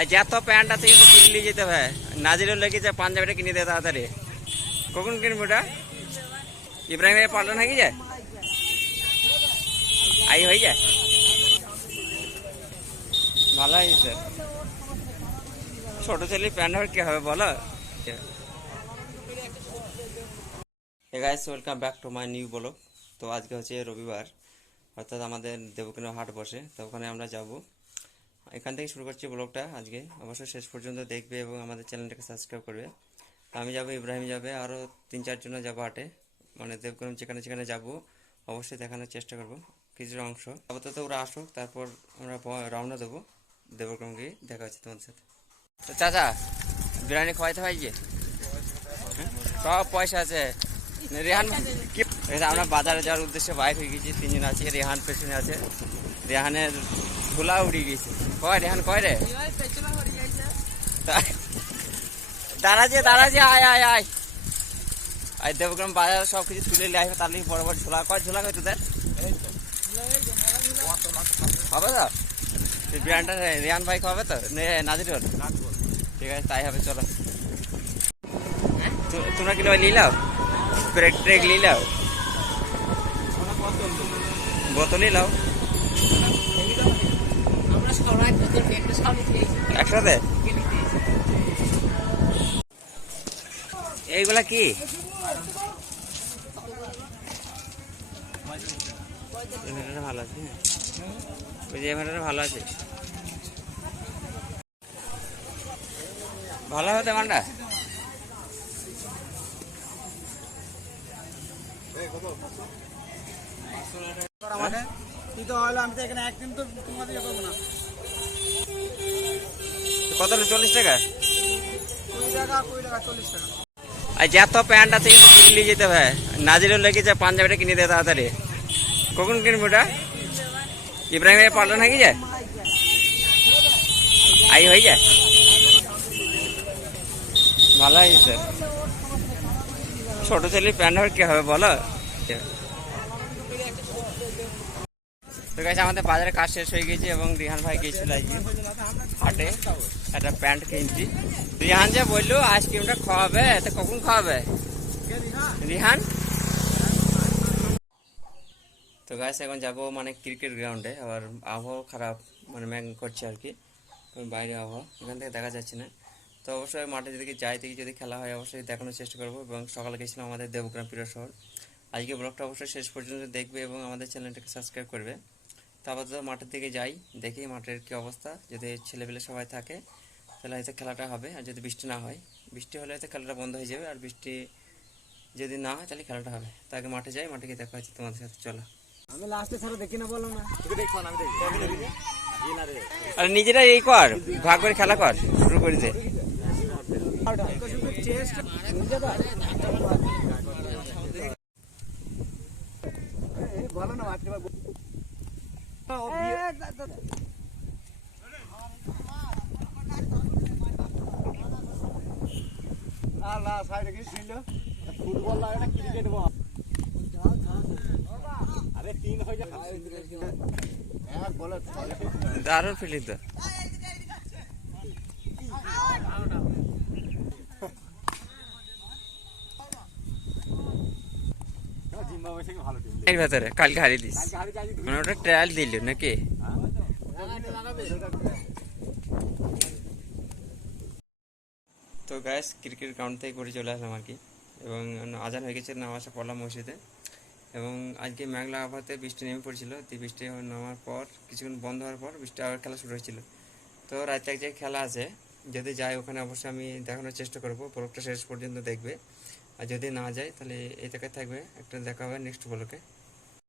আর যত প্যান্ট আছে কিন্তু কিনে নিয়ে যেতে হবে, নাজিরও লেগেছে পাঞ্জাবিটা কিনে দে তাড়াতাড়ি। কখন কিনবো ওটা? ইব্রাহিম ভাই পাল্টন হয়ে যায়, আই হয়ে যায়, ভালো হয়েছে। ছোট ছেলে প্যান্ট হবে কি হবে বলো। Hey guys, welcome back to my new vlog। তো আজকে হচ্ছে রবিবার, অর্থাৎ আমাদের দেবকুণ্ড হাট বসে, তো ওখানে আমরা যাব। এখান থেকে শুরু করছি ব্লগটা আজকে, অবশ্যই শেষ পর্যন্ত দেখবে এবং আমাদের চ্যানেলটাকে সাবস্ক্রাইব করবে। তো আমি যাবো, ইব্রাহিম যাবে, আরও 3-4 জন যাবো হাটে, মানে দেবকুণ্ড যেখানে যেখানে যাবো অবশ্যই দেখানোর চেষ্টা করব কিছুটা অংশ। আপাতত ওরা আসুক, তারপর আমরা রওনা দেবো দেবকুণ্ড গিয়ে। দেখা হচ্ছে তোমাদের সাথে। তো চাচা, বিরিয়ানি খাওয়াইতে হয় যে সব পয়সা আছে। রেহান কি, আমরা বাজারে যাওয়ার উদ্দেশ্যে বাইক হয়ে গেছি, 3 জন আছি, রেহান পেছনে আছে। রেহানের ধুলা উড়ে গেছে। কয় রেহান, কয় রে দাঁড়াচ্ছে আয় আয় আয় আয়। দেবগ্রাম বাজার সব কিছু তুলে নিয়ে আসবে, তার লিগে বড় বড় ঝোলা। কয় ঝোলা কয় তোদের হবে তো? বিরিয়ানিটা রেহান ভাই খাবে তো, নাজিরুল? ঠিক আছে, তাই হবে, চলো। তোমরা কি নিয়ে নাও, ব্রেক ট্রেক নিয়ে নাও, বোতলই নাও একসাথে। এইগুলা কি? ভালো আছে, ওই যে ভালো আছে, ভালো হতে মানটা। কত? 40 টাকা। আর যত প্যান্ট আছে কিন্তু কিনে নিয়ে যেতে হবে, নাজিরও লেগেছে পাঞ্জাবিটা কিনে দে তাড়াতাড়ি। কখন কিনবো ওটা? ইব্রাহিম ভাই পাল্টন হয়ে যায়, আই হয়ে যায়, ভালো হয়েছে। ছোট ছেলে প্যান্ট হবে কি হবে বলো। তো গাইস, আমাদের বাজারে কাজ শেষ হয়ে গেছে এবং রিহান ভাই গিয়েছিল আজকে হাটে, একটা প্যান্ট কিনছি। রিহান যে বললো আইসক্রিমটা খাওয়াবে, তো কখন খাওয়াবে রিহান? তো গাইস, এখন যাবো মানে ক্রিকেট গ্রাউন্ডে, আবার আবহাওয়া খারাপ, মানে ম্যাং করছে আর কি, বাইরে আবহাওয়া এখান থেকে দেখা যাচ্ছে না। তো অবশ্যই মাঠে যদি যাই, থেকে যদি খেলা হয় অবশ্যই দেখানোর চেষ্টা করবো। এবং সকালে গেছিলাম আমাদের দেবগ্রাম প্রিয় শহর। আজকে ব্লগটা অবশ্যই শেষ পর্যন্ত দেখবে এবং আমাদের চ্যানেলটাকে সাবস্ক্রাইব করবে। তারপর তো মাঠের দিকে যাই, দেখি মাঠের কি অবস্থা। যদি ছেলেপেলে সবাই থাকে তাহলে হয়তো খেলাটা হবে, আর যদি বৃষ্টি না হয়, বৃষ্টি হলে হয়তো খেলাটা বন্ধ হয়ে যাবে, আর বৃষ্টি যদি না হয় তাহলে খেলাটা হবে। তাকে মাঠে যাই, মাঠে গিয়ে দেখা হচ্ছে তোমাদের সাথে, চলো। আমি লাস্টে ছাড়া দেখি না, বলো না, আর নিজেরা এই কর, ভাগ করে খেলা কর, শুরু করে দে। ফুটবল লাগে না, ক্রিকেট বল। আরে 3 হয়ে যায়, দারুণ ফিল্ডিং তো। এর ভেতরে কালকে হারিয়ে দিস, মানে ওটা ট্রায়াল দিল নাকি? তো গাইস, ক্রিকেট গ্রাউন্ড থেকে ঘুরে চলে আসলাম আর কি, এবং আজান হয়ে গেছে, নামাজটা পড়লাম মসজিদে। এবং আজকে মেঘলা আবহাওয়াতে বৃষ্টি নেমে পড়ছিল, তো বৃষ্টি নামার পর কিছুক্ষণ বন্ধ হওয়ার পর বৃষ্টি আবার খেলা শুরু হয়েছিল। তো রাতে এক জায়গায় খেলা আছে, যদি যাই ওখানে অবশ্যই আমি দেখানোর চেষ্টা করবো, ব্লগটা শেষ পর্যন্ত দেখবে। আর যদি না যাই তাহলে এই জায়গায় থাকবে, একটা দেখা হবে নেক্সট ব্লগে।